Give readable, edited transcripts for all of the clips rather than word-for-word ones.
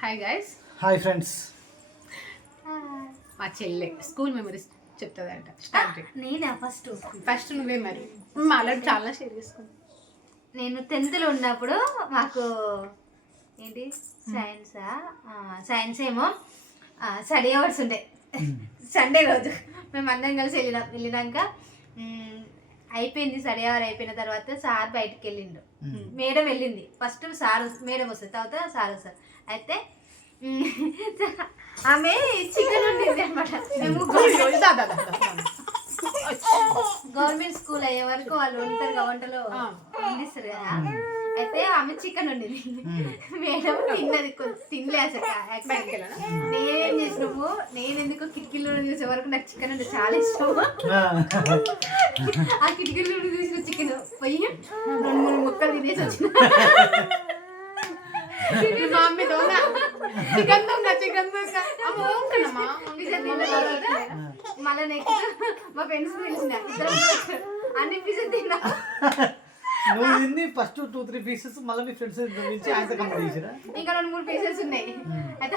Hi guys. Hi friends. మా చెల్లె school memories చెప్తుందంట. Start. నేనా ఫస్ట్ నువ్వే మరి. మాలో చాలా షేర్ చేసుకున్నాను. నేను 10th లో ఉన్నప్పుడు మాకు ఏంటి సైన్స్ ఏమో స్టడీ అవర్స్ ఉండే సండే రోజు మేము అందరం కలిసి వెళ్ళినాక అయిపోయింది. స్టడీ అవర్ అయిపోయిన తర్వాత సార్ బయటికి వెళ్ళిండు, మేడం వెళ్ళింది. ఫస్ట్ మేడం వస్తుంది, తర్వాత సార్ వస్తారు. అయితే ఆమె చికెన్ వండింది అనమాట. మేము గవర్నమెంట్ స్కూల్ అయ్యే వరకు వాళ్ళు ఉంటారు వంటలో వండిస్తారు కదా. అయితే ఆమె చికెన్ వండింది, మేడం తిన్నది, తినలే అసలు. నేనేం చేసినాము, నేను ఎందుకో కిటికీలో చూసే వరకు నాకు చికెన్ అంటే చాలా ఇష్టం. ఆ కిటికీలో చూసిన చికెన్ పోయి 2-3 ముక్కలు తినేసి వచ్చిన. మళ్ళీ నెక్స్ట్ మా ఫ్రెండ్స్ తెలిసిన అన్ని పీసెస్ తిన్నా. నువ్వు తిని ఫస్ట్ 2-3 పీసెస్ మళ్ళీ మీ ఫ్రెండ్స్ నుంచి ఆయన కంప్లీట్ చేసిరా. ఇంకా 2-3 పీసెస్ ఉన్నాయి. అయితే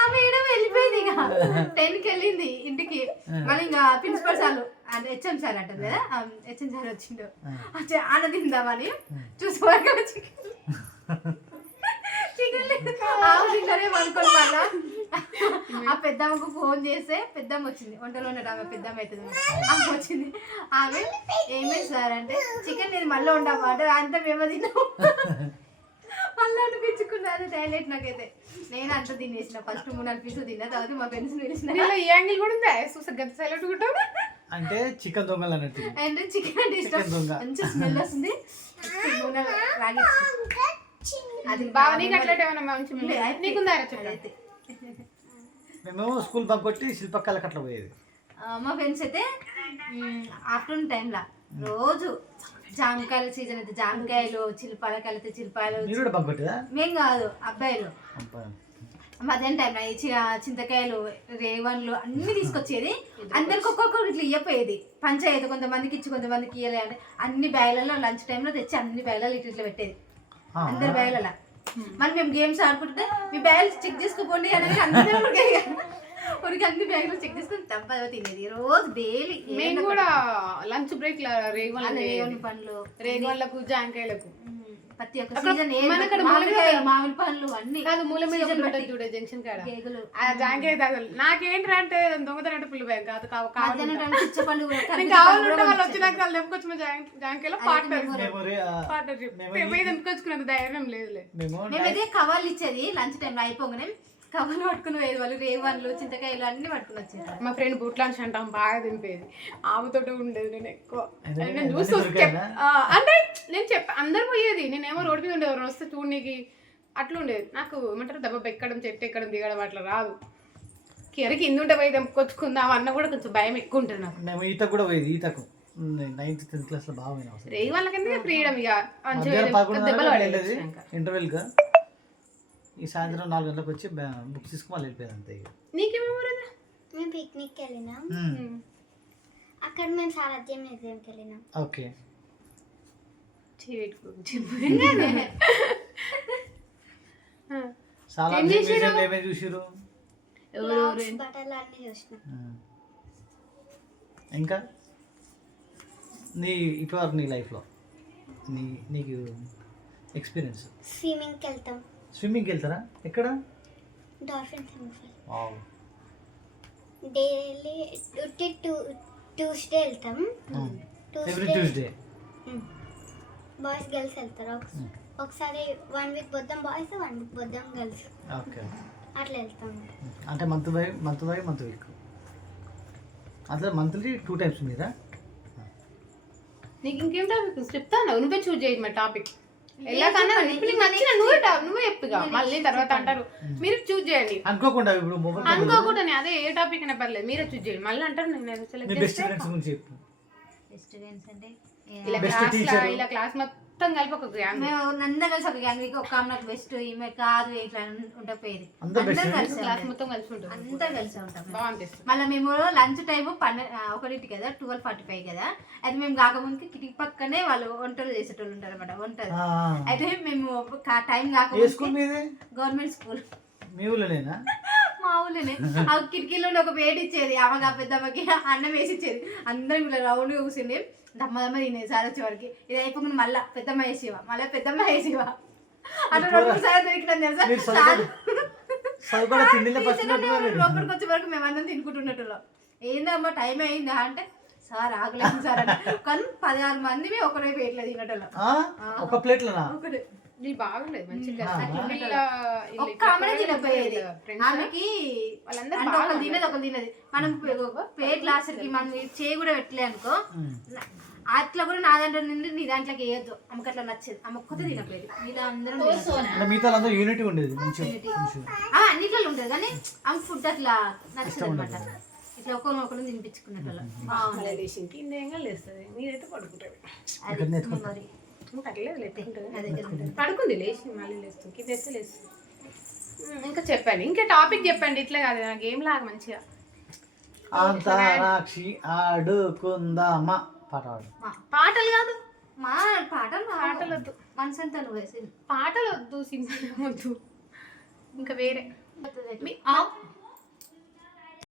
ఆ మేడం వెళ్ళిపోయింది. ఇక 10కి వెళ్ళింది ఇంటికి. మళ్ళీ ఇంకా ప్రిన్సిపల్ సార్ అంటే హెచ్ఎం సార్ అంటారు కదా, హెచ్ఎం సార్ వచ్చిండు. ఆన తిందామని చూసుకోవాలి చికెన్ తింటారే అనుకోని వాళ్ళ. ఆ పెద్దమ్మకు ఫోన్ చేస్తే పెద్దమ్మ వచ్చింది, వంటలో ఉన్నట్టు ఆమె పెద్దమ్మ అవుతుంది. ఆమె వచ్చింది. ఆమె ఏమేమి సార్ అంటే చికెన్ నేను మళ్ళీ ఉండమ్మా అంటే అంతా మేము తిన్నాము. మళ్ళీ అనిపించుకున్నారు టైలెట్. నాకైతే నేను అంతా తినేసిన. ఫస్ట్ 3-4 పీసులు తిన్నా, తర్వాత మా ఫ్రెండ్స్ పిలిచిన. ఈ యాంగిల్ కూడా ఉందా గంట సైలెంట్ ఉంటావు అంటే చికెన్ దొంగలు అన్నట్టు. అంటే చికెన్ అంటే ఇష్టం, మంచి స్మెల్ వస్తుంది. అది బాగా నీకు అట్లా మంచి నీకుందా? మేము స్కూల్ బంక్ కొట్టి శిల్పకళకి అట్లా పోయేది. మా ఫ్రెండ్స్ అయితే ఆఫ్టర్నూన్ టైంలో రోజు జామకాయల సీజన్ అయితే జామకాయలు, చిల్పాలకాయలు అయితే చిల్పాలు. మేము కాదు, అబ్బాయిలు. మధ్యాహ్నం టైంలో చింతకాయలు, రేవన్లు అన్ని తీసుకొచ్చేది. అందరికి ఒక్కొక్కరు ఇట్లా ఇయ్యపోయేది. పంచాయతీ కొంతమందికి ఇచ్చి కొంతమందికి ఇయ్యలే అంటే అన్ని బ్యాగులలో లంచ్ టైంలో తెచ్చి అన్ని బ్యాగులలో ఇట్లా పెట్టేది, అందరి బ్యాగులలో. మరి మేము గేమ్స్ ఆడుకుంటే మీ బ్యాగులు చెక్ చేసుకుపోండి అనేది అందరూ ఉరికి అన్ని బ్యాగులు చెక్ చేసుకుని తప్ప తినేది రోజు డైలీ. మేము కూడా లంచ్ బ్రేక్ రేవన్ పండ్లు, రేగోళ్ళకు జాంకాయలకు ప్రతి ఒక్క సీజన్ మామిడి పండ్లు అన్ని కాదు. మూల మీద చూడే జంక్షన్ కాడ ఆ జాంకాయ తాగలు నాకేంటంటే దొంగతనట్టు పుల్లి భయం కాదు. కావాలంటే వాళ్ళు వచ్చినాక వాళ్ళు తెప్పుకొచ్చిన జాంకాయలో పార్ట్నర్షిప్ తెప్పుకొచ్చుకున్నంత ధైర్యం లేదులే. మేమైతే కవర్లు ఇచ్చేది లంచ్ టైంలో అయిపోగానే కవర్లు పట్టుకుని పోయేది. వాళ్ళు రేవన్లు, చింతకాయలు అన్ని పట్టుకుని వచ్చేది. మా ఫ్రెండ్ బూట్లాంచ్ అంటాం బాగా తింపేది, ఆమెతోటి ఉండేది. నేను ఎక్కువ నేను చూసి అంటే నేను అందరు పోయేది, నేనేమో రోడ్డు మీద ఉండేది. ఎవరు వస్తే చూడనీకి అట్లా ఉండేది. నాకు ఏమంటారు దెబ్బ ఎక్కడం, చెట్టు ఎక్కడం, దిగడం అట్లా రాదు. కింద ఉంటే పోయి తెంపుకొచ్చుకుందాం అన్న కూడా కొంచెం భయం ఎక్కువ ఉంటుంది నాకు. మేము ఈత కూడా పోయేది. ఈతకు 9th 10th క్లాస్ లో బాగా పోయినా. రే వాళ్ళకి ఫ్రీడమ్ ఇక ఇంటర్వెల్గా ఈ సాయంత్రం 4 గంటలకు వచ్చి బుక్స్ తీసుకుని వాళ్ళు వెళ్ళిపోయారు అంతే. నీకేమో మేము పిక్నిక్కి వెళ్ళినాం. అక్కడ మేము సారథ్యం మ్యూజియంకి వెళ్ళినాం. ఓకే. చాలా ఏమేమి చూసిరు? బట్టలు అన్నీ చూసినాం. ఇంకా ఇటువరకు నీ లైఫ్లో నీకు ఎక్స్పీరియన్స్? స్విమ్మింగ్కి వెళ్తాం. స్విమ్మింగ్కి వెళ్తారా? ఎక్కడ? Dolphin swimming pool. Wow. Daily Tuesday వెళ్తాం. ఎవ్రీ ట్యూస్డే బాయ్స్ గర్ల్స్ వెళ్తారు. ఒకసారి 1 వీక్ పోద్దాం బాయ్స్, 1 వీక్ పోద్దాం గర్ల్స్. ఓకే. అట్లా వెళ్తాం. అంటే మంత్ వీక్ అట్లా మంత్లీ 2 times మీరా? నీకు ఇంకేం టాపిక్ చెప్తాను, నువ్వే చూజ్ చేయి మా టాపిక్. ఎలా కన్నా నచ్చిన నువ్వే చెప్పిగా, మళ్ళీ తర్వాత అంటారు మీరు చూజ్ చేయండి అనుకోకుండా. అదే ఏ టాపిక్ అయినా పర్లేదు, మీరే చూజ్ చేయండి. మళ్ళీ అంటారు ఇలా క్లాస్ మొత్తం కలిపి ఒక గ్యాంగ్. మేము అందరం కలిసి ఒక గ్యాంగ్, ఒక ఆమె నాకు బెస్ట్, ఈమె కాదు, ఇట్లా ఉండకపోయేది. అందరూ best అందరం కలిసి క్లాస్ మొత్తం కలిసి ఉంటుంది, అందరం కలిసి ఉంటాం. బాగుంటుంది. మళ్ళీ మేము లంచ్ టైం 1 కదా, 12:45 కదా. అయితే మేము కాకముందుకి కిటికీ పక్కనే వాళ్ళు వంటలు చేసేటోళ్ళు ఉంటారు అనమాట, వంటలు. అయితే మేము టైం కాకముందు గవర్నమెంట్ స్కూల్ మీ ఊళ్ళోనేనా? మా ఊళ్ళోనే ఆ కిటికీలో ఒక వేడి ఇచ్చేది, ఆమెకి ఆ పెద్దమ్మకి అన్నం వేసి ఇచ్చేది. అందరం ఇలా రౌండ్గా కూర్చుని దమ్మ తినేది సార్ వచ్చే వరకు. ఇది అయిపోకుండా మళ్ళీ పెద్దమ్మ వేసేవా, మళ్ళీ పెద్దమ్మ వేసేవా, అట్లా 2 సార్లు దొరికినాం తెలుసా. లోపలికి వచ్చే వరకు మేమందరం తినుకుంటున్నట్టులో. ఏందమ్మా టైం అయిందా అంటే, సార్ ఆగలేదు సార్ అంటే. కానీ 16 మంది ఒకరే ప్లేట్లో తినటంలో. ఒక ప్లేట్లోనా? ఒకటి ఇది బాగుండేది మంచిగా. ఒక్క ఆమెనే తినపోయేది. ఆమెకి వాళ్ళందరూ అంటే ఒకరు తినేది ఒకరు తినేది. మనం ప్లేట్ లాస్ట్కి మనం చేయి కూడా పెట్టలే అనుకో, అట్లా కూడా నా దాంట్లో నుండి నీ దాంట్లోకి వేయద్దు. ఆమెకు అట్లా నచ్చేది, ఆమె ఒక్కతే తినపోయేది. మిగతా అందరం మిగతా అందరూ యూనిటీ ఉండేది, అన్నిట్లో ఉంటుంది. కానీ ఆమె ఫుడ్ అట్లా నచ్చదు అనమాట. ఇట్లా ఒకరు తినిపించుకున్నట్టు బాగుండేది. లేస్తుంది, మీరైతే పడుకుంటారు. అది మరి పడుకుంది, లేచి మళ్ళీ లేస్తుంది, కిందేస్తే లేస్తుంది. ఇంకా చెప్పండి, ఇంకా టాపిక్ చెప్పండి. ఇట్లా కాదు, నాకు ఏం లాగా మంచిగా అంతరాక్షి ఆడుకుందామా పాట పాడు. పాటలు కాదు, మా పాటలు పాటలు వద్దు, మనసంతా నువ్వు పాటలు వద్దు, సినిమా వద్దు, ఇంకా వేరే